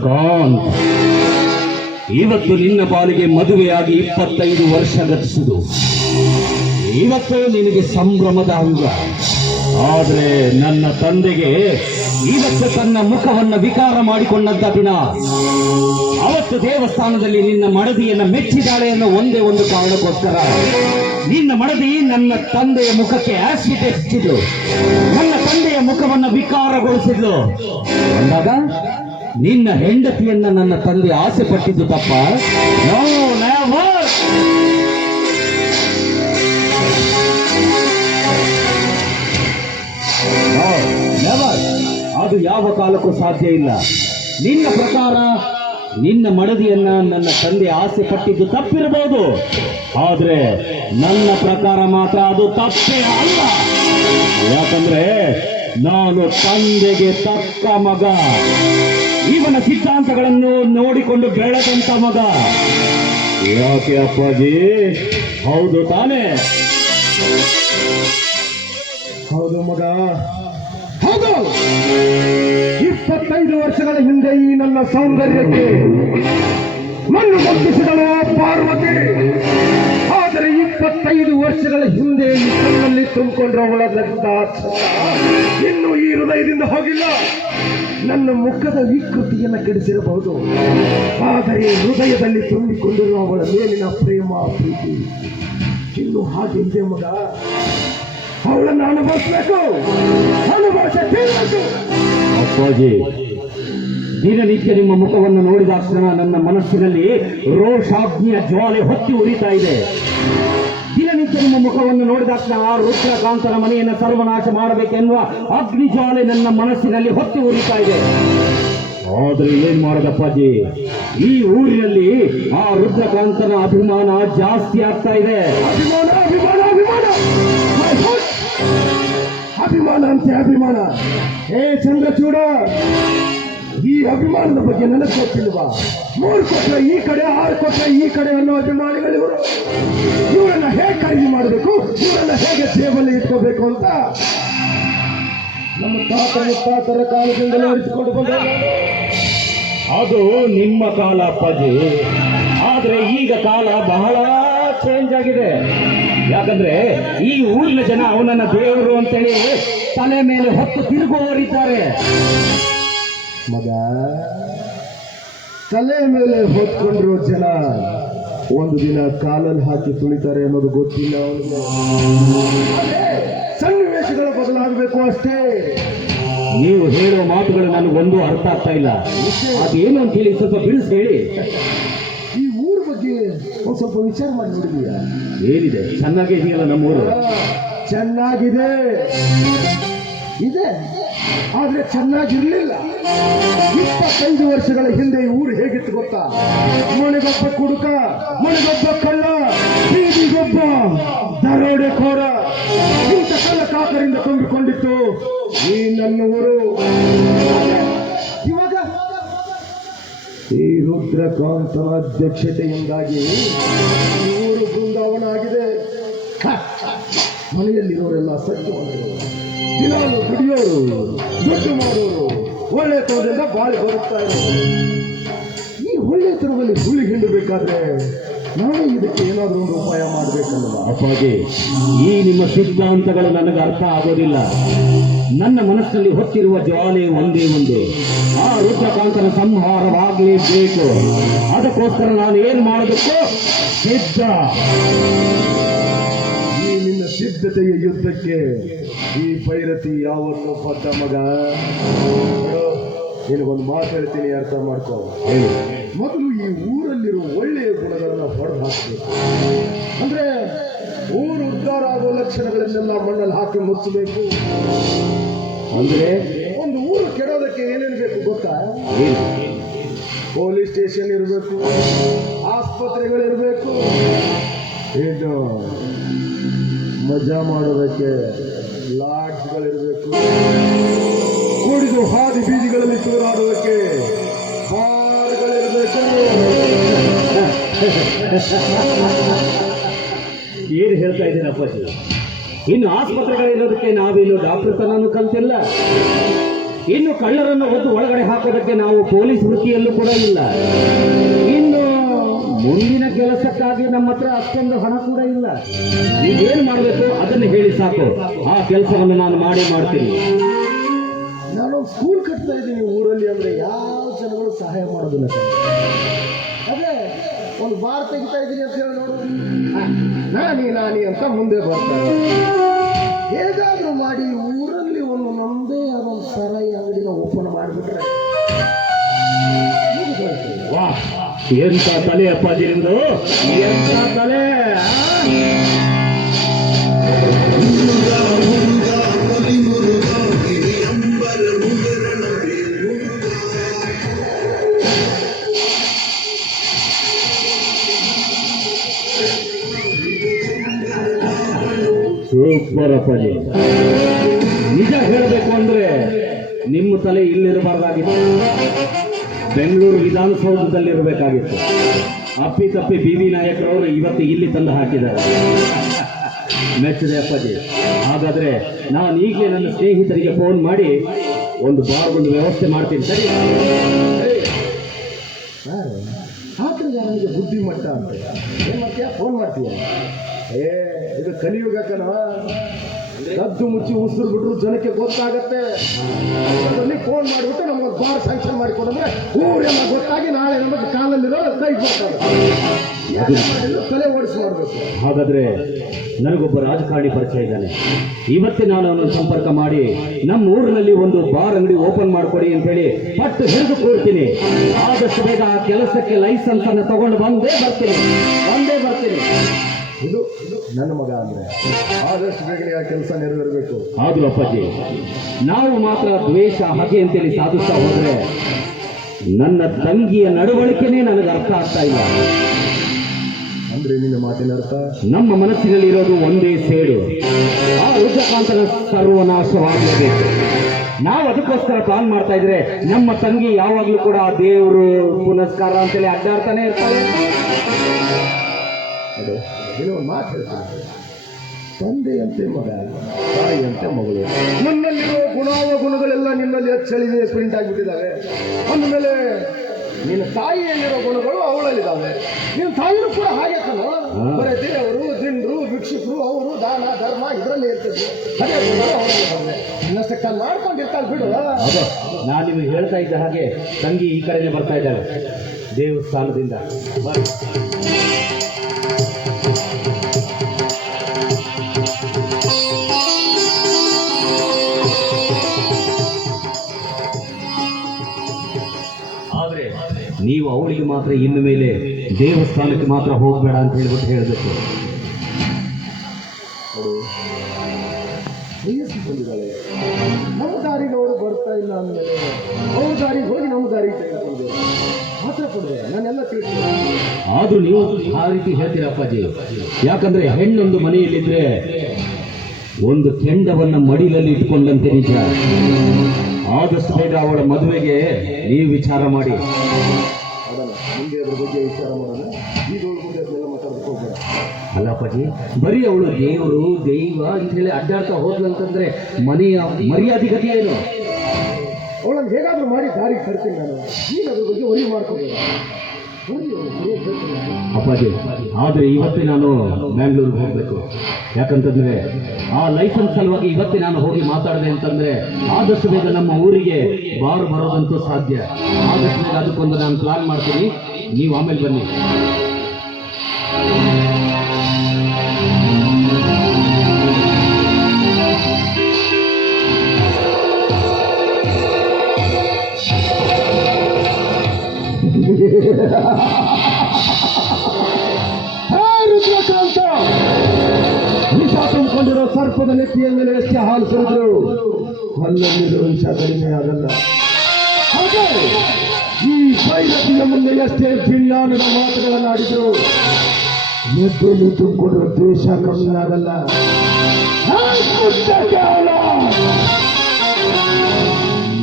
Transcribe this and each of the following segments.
ರುದ್ರಕಾಂತ್, ಇವತ್ತು ನಿನ್ನ ಪಾಲಿಗೆ ಮದುವೆಯಾಗಿ 25 ವರ್ಷ ಗತಿಸಿದು. ಇವತ್ತು ನಿನಗೆ ಸಂಭ್ರಮದ ಅಂಗ. ಆದರೆ ನನ್ನ ತಂದೆಗೆ ಇವತ್ತು ತನ್ನ ಮುಖವನ್ನು ವಿಕಾರ ಮಾಡಿಕೊಂಡಂತ ದಿನ. ಅವತ್ತು ದೇವಸ್ಥಾನದಲ್ಲಿ ನಿನ್ನ ಮಡದಿಯನ್ನ ಮೆಚ್ಚಿದಾಳೆ ಅನ್ನೋ ಒಂದೇ ಒಂದು ಕಾರಣಕ್ಕೋಸ್ಕರ ನಿನ್ನ ಮಡದಿ ನನ್ನ ತಂದೆಯ ಮುಖಕ್ಕೆ ಆಸಿಡ್ ಹಚ್ಚಿದ್ಲು, ನನ್ನ ತಂದೆಯ ಮುಖವನ್ನು ವಿಕಾರಗೊಳಿಸಿದ್ಲು. ಅಂದಾಗ ನಿನ್ನ ಹೆಂಡತಿಯನ್ನ ನನ್ನ ತಂದೆ ಆಸೆ ಪಟ್ಟಿದ್ದು ತಪ್ಪ? No, never. ನೆವರ್. ಅದು ಯಾವ ಕಾಲಕ್ಕೂ ಸಾಧ್ಯ ಇಲ್ಲ. ನಿನ್ನ ಪ್ರಕಾರ ನಿನ್ನ ಮಡದಿಯನ್ನ ನನ್ನ ತಂದೆ ಆಸೆ ಪಟ್ಟಿದ್ದು ತಪ್ಪಿರಬಹುದು, ಆದ್ರೆ ನನ್ನ ಪ್ರಕಾರ ಮಾತ್ರ ಅದು ತಪ್ಪೇ ಅಲ್ಲ. ಯಾಕಂದ್ರೆ ನಾನು ತಂದೆಗೆ ತಕ್ಕ ಮಗ, ಇವನ ಸಿದ್ಧಾಂತಗಳನ್ನು ನೋಡಿಕೊಂಡು ಬೆಳೆದಂತ ಮಗ. ಯಾಕೆ ಅಪ್ಪಾಜಿ? ಹೌದು ತಾನೇ? ಹೌದು ಮಗ, ಹೌದು. 25 ವರ್ಷಗಳ ಹಿಂದೆ ಈ ನನ್ನ ಸೌಂದರ್ಯಕ್ಕೆ ಮಣ್ಣು ಮುಟ್ಟಿಸಿದಳು ಪಾರ್ವತಿ. ಆದರೆ 25 ವರ್ಷಗಳ ಹಿಂದೆ ಈ ಕಣ್ಣಲ್ಲಿ ತುಂಬಿಕೊಂಡ್ರವಳದಂತ ಇನ್ನು ಈ ಹೃದಯದಿಂದ ಹೋಗಿಲ್ಲ. ನನ್ನ ಮುಖದ ವಿಕೃತಿಯನ್ನು ಕೆಡಿಸಿರಬಹುದು, ಆದರೆ ಹೃದಯದಲ್ಲಿ ತುಂಬಿಕೊಂಡಿರುವ ಅವಳ ಮೇಲಿನ ಪ್ರೇಮ ಪ್ರೀತಿ ಇನ್ನು ಹಾಗೆ ಇದೆ ಮಗ. ಅವಳನ್ನು ಅನುಭವಿಸಬೇಕು, ಅನುಭವಿಸಬೇಕು. ಅಪ್ಪಾಜಿ, ದಿನನಿತ್ಯ ನಿಮ್ಮ ಮುಖವನ್ನು ನೋಡಿದ ತಕ್ಷಣ ನನ್ನ ಮನಸ್ಸಿನಲ್ಲಿ ರೋಷಾಗ್ನಿಯ ಜ್ವಾಲೆ ಹೊತ್ತಿ ಉರಿತಾ ಇದೆ. ದಿನನಿತ್ಯ ನಿಮ್ಮ ಮುಖವನ್ನು ನೋಡಿದ ತಕ್ಷಣ ಆ ರುದ್ರಕಾಂತನ ಮನೆಯನ್ನು ಸರ್ವನಾಶ ಮಾಡಬೇಕೆನ್ನುವ ಅಗ್ನಿ ಜ್ವಾಲೆ ನನ್ನ ಮನಸ್ಸಿನಲ್ಲಿ ಹೊತ್ತಿ ಉರಿತಾ ಇದೆ. ಆದ್ರೆ ಏನ್ ಮಾಡೋದಪ್ಪಾಜಿ, ಈ ಊರಿನಲ್ಲಿ ಆ ರುದ್ರಕಾಂತನ ಅಭಿಮಾನ ಜಾಸ್ತಿ ಆಗ್ತಾ ಇದೆ. ಅಭಿಮಾನ ಅಭಿಮಾನ ಅಭಿಮಾನ ಅಭಿಮಾನ ಅಂತೆ ಅಭಿಮಾನ. ಚಂದ್ರಚೂಡ, ಈ ಅಭಿಮಾನದ ಬಗ್ಗೆ ನನಗೆ ಗೊತ್ತಿಲ್ವಾ? 3 ಕೊಟ್ರೆ ಈ ಕಡೆ, 6 ಕೊಟ್ರೆ ಈ ಕಡೆ ಅನ್ನೋ ಅಭಿಮಾನಿಗಳು ಇವರು. ಇವರನ್ನ ಹೇಗೆ ಖರೀದಿ ಮಾಡಬೇಕು, ಇವರನ್ನ ಹೇಗೆ ಜೇಬಲ್ಲಿ ಇಟ್ಕೋಬೇಕು ಅಂತ ನಮ್ಮ ತಾತ ಮುತ್ತಾತರ ಕಾಲದಿಂದಲೇ ಅರಿತುಕೊಂಡು ಬಂದ. ಅದು ನಿಮ್ಮ ಕಾಲ ಅಪ್ಪಾಜಿ, ಆದ್ರೆ ಈಗ ಕಾಲ ಬಹಳ ಚೇಂಜ್ ಆಗಿದೆ. ಯಾಕಂದ್ರೆ ಈ ಊರಿನ ಜನ ಅವನನ್ನ ದೇವರು ಅಂತೇಳಿ ತಲೆ ಮೇಲೆ ಹೊತ್ತು ತಿರುಗುವವರಿದ್ದಾರೆ. ಮಗ, ತಲೆ ಮೇಲೆ ಹೊತ್ಕೊಂಡಿರೋ ಜನ ಒಂದು ದಿನ ಕಾಲಲ್ಲಿ ಹಾಕಿ ತುಳಿತಾರೆ ಅನ್ನೋದು ಗೊತ್ತಿಲ್ಲ ಅವನಿಗೆ. ಸನ್ನಿವೇಶಗಳು ಬದಲಾಗಬೇಕು ಅಷ್ಟೇ. ನೀವು ಹೇಳೋ ಮಾತುಗಳು ನನಗೊಂದು ಅರ್ಥ ಆಗ್ತಾ ಇಲ್ಲ. ಅದೇನು ಅಂತ ಹೇಳಿ ಸ್ವಲ್ಪ ಬಿಡಿಸಿ ಹೇಳಿ. ಈ ಊರ ಬಗ್ಗೆ ಒಂದು ಸ್ವಲ್ಪ ವಿಚಾರ ಮಾಡಿ ನೋಡಿದೀಯ? ಏನಿದೆ? ಚೆನ್ನಾಗೇ ಇದೆಯಲ್ಲ ನಮ್ಮೂರು. ಚೆನ್ನಾಗಿದೆ ಇದೆ, ಆದ್ರೆ ಚೆನ್ನಾಗಿರ್ಲಿಲ್ಲ. 25 ವರ್ಷಗಳ ಹಿಂದೆ ಈ ಊರು ಹೇಗಿತ್ತು ಗೊತ್ತಾ? ಮನೆಗೊಬ್ಬ ಕುಡುಕ, ಮನೆಗೊಬ್ಬ ಕಳ್ಳ, ಬೀದಿಗೊಬ್ಬ ದರೋಡೆಕೋರ, ಇಂಥ ಕಳ್ಳ ಕಾಕರಿಂದ ತುಂಬಿಕೊಂಡಿತ್ತು ಈ ನನ್ನ ಊರು. ಇವಾಗ ಈ ರುದ್ರಕಾಂತನ ಅಧ್ಯಕ್ಷತೆಯಿಂದಾಗಿ ಊರು ಬೃಂದಾವನ ಆಗಿದೆ. ಮನೆಯಲ್ಲಿರೋರೆಲ್ಲ ಸತ್ಯವಂತರು, ದಿನಾಲು ದುಡಿಯೋರು, ದುಡ್ಡು ಮಾಡೋರು, ಒಳ್ಳೆ ತನದಿಂದ ಬಾಳಿ ಬರುತ್ತಾ ಇರೋರು. ಈ ಒಳ್ಳೆತನದಲ್ಲಿ ಹುಳಿ ಹಿಂಡಬೇಕಾದ್ರೆ ನಾವೇ ಇದಕ್ಕೆ ಏನಾದರೂ ಒಂದು ಉಪಾಯ ಮಾಡಬೇಕಲ್ವ ಅಪ್ಪಾಜಿ? ಈ ನಿಮ್ಮ ಸಿದ್ಧಾಂತಗಳು ನನಗೆ ಅರ್ಥ ಆಗೋದಿಲ್ಲ. ನನ್ನ ಮನಸ್ಸಿನಲ್ಲಿ ಹೊತ್ತಿರುವ ಜ್ವಾಲೆ ಒಂದೇ ಒಂದು, ಆ ರುದ್ರಕಾಂತನ ಸಂಹಾರವಾಗಲೇಬೇಕು. ಅದಕ್ಕೋಸ್ಕರ ನಾನು ಏನು ಮಾಡೋದಕ್ಕೂ ಸಿದ್ಧ. ಈ ನಿನ್ನ ಸಿದ್ಧತೆಯ ಯುದ್ಧಕ್ಕೆ ಈ ಪೈರತಿ ಯಾವತ್ತೂ ಬದ್ಧ ಮಗ. ನಿನಗೊಂದು ಮಾತು ಹೇಳ್ತೀನಿ, ಅರ್ಥ ಮಾಡ್ಕೋ. ಮೊದಲು ಈ ಊರಲ್ಲಿರುವ ಒಳ್ಳೆಯ ಗುಣಗಳನ್ನು ಹೊಡೆದು ಹಾಕಬೇಕು. ಅಂದ್ರೆ ಊರು ಉದ್ಧಾರ ಆಗೋ ಲಕ್ಷಣಗಳನ್ನೆಲ್ಲ ಮಣ್ಣಲ್ಲಿ ಹಾಕಿ ಮುಚ್ಚಬೇಕು. ಅಂದ್ರೆ ಒಂದು ಊರು ಕೆಡೋದಕ್ಕೆ ಏನೇನು ಬೇಕು ಗೊತ್ತಾ? ಪೊಲೀಸ್ ಸ್ಟೇಷನ್ ಇರಬೇಕು, ಆಸ್ಪತ್ರೆಗಳಿರಬೇಕು, ಇದು ಮಜಾ ಮಾಡೋದಕ್ಕೆ ಲಾಡ್ಜ್ಗಳಿರಬೇಕು, ಕುಡಿದು ಹಾದಿ ಬೀದಿಗಳಲ್ಲಿ ತೂರಾಡೋದಕ್ಕೆ ಬಾರ್ಗಳಿರಬೇಕು. ಏನು ಹೇಳ್ತಾ ಇದ್ದೀನಿ ಅಪ್ಪಾಜಿ? ಇನ್ನು ಆಸ್ಪತ್ರೆಗಳಿರೋದಕ್ಕೆ ನಾವೇನು ಡಾಕ್ಟರ್ ತನೂ ಕಲ್ತಿಲ್ಲ. ಇನ್ನು ಕಳ್ಳರನ್ನು ಒದ್ದು ಒಳಗಡೆ ಹಾಕೋದಕ್ಕೆ ನಾವು ಪೊಲೀಸ್ ವೃತ್ತಿಯಲ್ಲೂ ಕೂಡ ಇಲ್ಲ. ಇನ್ನು ಮುಂದಿನ ಕೆಲಸಕ್ಕಾಗಿ ನಮ್ಮ ಹತ್ರ ಅಷ್ಟೊಂದು ಹಣ ಕೂಡ ಇಲ್ಲ. ನೀವೇನು ಮಾಡಬೇಕು ಅದನ್ನು ಹೇಳಿ ಸಾಕು, ಆ ಕೆಲಸವನ್ನು ನಾನು ಮಾಡ್ತೀನಿ. ನಾನು ಸ್ಕೂಲ್ ಕಟ್ತಾ ಇದ್ದೀನಿ ಊರಲ್ಲಿ, ಅಂದ್ರೆ ಯಾವ ಜನಗಳು ಸಹಾಯ ಮಾಡೋದಿಲ್ಲ ಸರ್. ಅದೇ ಒಂದು ಬಾರ್ ತೆಗಿತಾ ಇದ್ದೀನಿ ಅಂತ ಹೇಳಿ ನೋಡು, ನಾನಿ ಅಂತ ಮುಂದೆ ಬರ್ತಾರೆ. ಹೇಗಾದ್ರೂ ಮಾಡಿ ಊರಲ್ಲಿ ಒಂದು ನಮ್ಮದೇ ಆದ ಒಂದು ಸರಾಯಿ ಅಂಗಡಿನ ಓಪನ್ ಮಾಡಿಬಿಟ್ರೆ ವಾ, ಎಂತ ತಲೆ ಅಪ್ಪಾಜಿ ನಿಮ್ದು, ಎಂತ ತಲೆ. ಸೂಪರ್ ಅಪ್ಪಾಜಿ. ನಿಜ ಹೇಳಬೇಕು ಅಂದ್ರೆ ನಿಮ್ಮ ತಲೆ ಇಲ್ಲಿರಬಾರ್ದಾಗಿತ್ತು, ಬೆಂಗಳೂರು ವಿಧಾನಸೌಧದಲ್ಲಿರಬೇಕಾಗಿತ್ತು. ಅಪ್ಪಿ ಬಿ ನಾಯಕರವರು ಇವತ್ತು ಇಲ್ಲಿ ತಂದು ಹಾಕಿದ್ದಾರೆ. ಮೆಚ್ಚಿದೆ ಅಪ್ಪಾಜಿ. ಹಾಗಾದ್ರೆ ನಾನು ಈಗಲೇ ನನ್ನ ಸ್ನೇಹಿತರಿಗೆ ಫೋನ್ ಮಾಡಿ ಒಂದು ಬಾರ್ಗೊಂದು ವ್ಯವಸ್ಥೆ ಮಾಡ್ತೀನಿ. ಸರಿ ಆತರ ನನಗೆ ಬುದ್ಧಿ ಮಟ್ಟ ಅಂತ ಏನ್ ಮಾಡ್ತೀಯ, ಫೋನ್ ಮಾಡ್ತೀಯ? ಇದು ಕಲಿಯುಗ ಕಣ. ಕದ್ದು ಮುಚ್ಚಿ ಉಸಿರು ಬಿಟ್ರು ಜನಕ್ಕೆ ಗೊತ್ತಾಗತ್ತೆ. ಫೋನ್ ಮಾಡಿಬಿಟ್ಟು ನಮ್ಗೊಂದು ಬಾರ್ ಸ್ಯಾಂಕ್ಷನ್ ಮಾಡಿಕೊಡಂದ್ರೆ ಊರೆಲ್ಲ ಗೊತ್ತಾಗಿ ನಾಳೆ ನಮಗೆ ಕಾಲಲ್ಲಿರೋ ಕೈ ಬರ್ತಾರೆ. ತಲೆ ಓಡಿಸಿ ಮಾಡ್ಬೇಕು. ಹಾಗಾದ್ರೆ ನನಗೊಬ್ಬ ರಾಜಕಾರಣಿ ಪರಿಚಯ ಇದ್ದಾನೆ. ಇವತ್ತೇ ನಾನು ಅವನನ್ನು ಸಂಪರ್ಕ ಮಾಡಿ ನಮ್ಮ ಊರಿನಲ್ಲಿ ಒಂದು ಬಾರ್ ಅಂಗಡಿ ಓಪನ್ ಮಾಡಿಕೊಡಿ ಅಂತ ಹೇಳಿ ಪಟ್ಟು ಹಿಡಿದು ಕೊಡ್ತೀನಿ. ಆದಷ್ಟು ಬೇಗ ಆ ಕೆಲಸಕ್ಕೆ ಲೈಸೆನ್ಸ್ ಅನ್ನು ತಗೊಂಡು ಬಂದೇ ಬರ್ತೀನಿ. ಇದು ನನ್ನ ಮಗ ಅಂದ್ರೆ ಆದಷ್ಟು ಬೇಗನೆ ಆ ಕೆಲಸ ನೆರವೇರಬೇಕು. ಆದ್ರೂ ಅಪ್ಪಾಜಿ, ನಾವು ಮಾತ್ರ ದ್ವೇಷ ಹಗೆ ಅಂತೇಳಿ ಸಾಧಿಸ್ತಾ ಹೋದ್ರೆ ನನ್ನ ತಂಗಿಯ ನಡವಳಿಕೆನೇ ನನಗೆ ಅರ್ಥ ಆಗ್ತಾ ಇಲ್ಲ. ಅಂದ್ರೆ ನಿನ್ನ ಮಾತಿನ ಅರ್ಥ? ನಮ್ಮ ಮನಸ್ಸಿನಲ್ಲಿ ಇರೋದು ಒಂದೇ ಸೇಡು, ಆ ರುದ್ರಕಾಂತನ ಸರ್ವನಾಶವಾಗಲೇಬೇಕು. ನಾವು ಅದಕ್ಕೋಸ್ಕರ ಪ್ಲಾನ್ ಮಾಡ್ತಾ ಇದ್ರೆ ನಮ್ಮ ತಂಗಿ ಯಾವಾಗ್ಲೂ ಕೂಡ ದೇವರು ಪುನಸ್ಕಾರ ಅಂತೇಳಿ ಅಡ್ಡಾಡ್ತಾನೆ ಇರ್ತಾಳೆ. ಅದು ಏನೋ ಒಂದು ಮಾತು ಹೇಳ್ತೀನಿ, ತಂದೆಯಂತೆ ಮಗ, ತಾಯಿಯಂತೆ ಮಗಳು. ನನ್ನಲ್ಲಿರೋ ಗುಣಾವಗುಣಗಳೆಲ್ಲ ನಿನ್ನಲ್ಲಿ ಹೆಚ್ಚಳಿದೆ, ಪ್ರಿಂಟ್ ಆಗಿಬಿಟ್ಟಿದ್ದಾವೆ. ಅಂದಮೇಲೆ ನಿನ್ನ ತಾಯಿಯಲ್ಲಿರೋ ಗುಣಗಳು ಅವಳಲ್ಲಿದ್ದಾವೆ. ನಿನ್ನ ತಾಯಿಯೂ ಕೂಡ ಹಾಗೆ ಕಣ. ಬರೀ ದೇವರು, ದಿಂಡ್ರು, ಭಿಕ್ಷುಕರು, ಅವರು ದಾನ ಧರ್ಮ ಇದರಲ್ಲಿ ಇರ್ತಿದ್ರು. ಅದೇ ಅವರಲ್ಲಿ ಇನ್ನಷ್ಟಕ್ಕೆ ಮಾಡ್ಕೊಂಡಿರ್ತಾರೆ ಬಿಡು. ನಾನು ನಿಮಗೆ ಹೇಳ್ತಾ ಇದ್ದ ಹಾಗೆ ತಂಗಿ ಈ ಕಡೆನೇ ಬರ್ತಾ ಇದ್ದಾಳೆ ದೇವಸ್ಥಾನದಿಂದ. ಆದ್ರೆ ನೀವು ಅವಳಿಗೆ ಮಾತ್ರ ಇನ್ನು ಮೇಲೆ ದೇವಸ್ಥಾನಕ್ಕೆ ಮಾತ್ರ ಹೋಗಬೇಡ ಅಂತ ಹೇಳ್ಬಿಟ್ಟು ಹೇಳಬೇಕು. ಬಂದಿದ್ದಾಳೆ, ನಮ್ಮ ದಾರಿಗೆ ಅವರು ಬರ್ತಾ ಇಲ್ಲ ಅಂದಮೇಲೆ ಅವ್ರ ದಾರಿಗೆ ಹೋಗಿ ನಮ್ಮ ದಾರಿಗೆ ತೆಗೆದುಕೊಂಡು ಮಾತ್ರ ಕೊಡುವ ನಾನೆಲ್ಲ ತಿಳಿಸ್ತೀನಿ. ಆದ್ರೂ ನೀವು ಆ ರೀತಿ ಹೇಳ್ತೀರ ಅಪ್ಪಾಜಿ. ಯಾಕಂದ್ರೆ ಹೆಣ್ಣೊಂದು ಮನೆಯಲ್ಲಿದ್ರೆ ಒಂದು ಕೆಂಡವನ್ನ ಮಡಿಲಲ್ಲಿ ಇಟ್ಕೊಂಡಂತೆ ನಿಜ. ಆದಷ್ಟು ಬೇಗ ಅವಳ ಮದುವೆಗೆ ನೀವು ವಿಚಾರ ಮಾಡಿ. ಅದಲ್ಲ, ಮುಂದೆ ಅದ್ರ ಬಗ್ಗೆ ವಿಚಾರ ಮಾಡೋಣ. ಈಗ ಮುಂದೆ ಅದನ್ನೆಲ್ಲ ಮಾತಾಡೋದಕ್ಕೆ ಹೋಗ್ಬೇಡ. ಅಲ್ಲ ಅಪ್ಪಾಜಿ, ಬರೀ ಅವಳು ದೇವರು ದೈವ ಅಂತ ಹೇಳಿ ಅಡ್ಡಾಡ್ತಾ ಹೋದ್ಲಂತಂದ್ರೆ ಮನೆಯ ಮರ್ಯಾದೆ ಗತಿ ಏನು? ಅವಳನ್ನು ಹೇಗಾದ್ರೂ ಮಾಡಿ ದಾರಿಗೆ ತರ್ತೀನಿ ನಾನು. ಈಗ ಅದ್ರ ಬಗ್ಗೆ ಒರಿ ಮಾಡ್ಕೋಬೇಕು ಅಪ್ಪಾಜಿ. ಆದ್ರೆ ಇವತ್ತೇ ನಾನು ಬ್ಯಾಂಗ್ಳೂರಿಗೆ ಹೋಗ್ಬೇಕು. ಯಾಕಂತಂದ್ರೆ ಆ ಲೈಸೆನ್ಸ್ ಸಲುವಾಗಿ ಇವತ್ತೇ ನಾನು ಹೋಗಿ ಮಾತಾಡಿದೆ ಅಂತಂದ್ರೆ ಆದಷ್ಟು ಬೇಗ ನಮ್ಮ ಊರಿಗೆ ಬಾರ್ ಬರೋದಂತೂ ಸಾಧ್ಯ. ಆದಷ್ಟು ಬೇಗ ಅದಕ್ಕೊಂದು ನಾನು ಪ್ಲಾನ್ ಮಾಡ್ತೀನಿ, ನೀವು ಆಮೇಲೆ ಬನ್ನಿ. ರುದ್ರಕಾಂತ, ವಿಷ ತುಂಬಿಕೊಂಡಿರೋ ಸರ್ಪದ ನೆತ್ತಿಯ ಮೇಲೆ ಎಷ್ಟೇ ಹಾಲು ಸುರಿದ್ರು ಅಲ್ಲಲ್ಲಿರೋ ವಿಷ ಕಡಿಮೆ ಆಗಲ್ಲ. ಹಾಗೆ ಈ ಭೈರತಿಯ ಮುಂದೆ ಎಷ್ಟೇ ಭಿನ್ನಾನದ ಮಾತುಗಳನ್ನಾಡಿದ್ರು ಎದ್ದೆಲ್ಲಿ ತುಂಬಿಕೊಂಡಿರೋ ದ್ವೇಷ ಕಮ್ಮಿ ಆಗಲ್ಲ.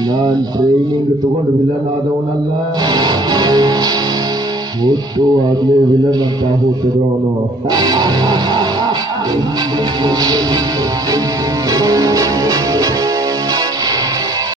ನಾನ್ ಟ್ರೈನಿಂಗ್ ತಗೊಂಡು ವಿಲನ್ ಆದವನಲ್ಲ, ಹುಟ್ಟು ಆಗ್ಲೇ ವಿಲನ್ ಅಂತ ಹುಟ್ಟಿದ್ರು ಅವನು.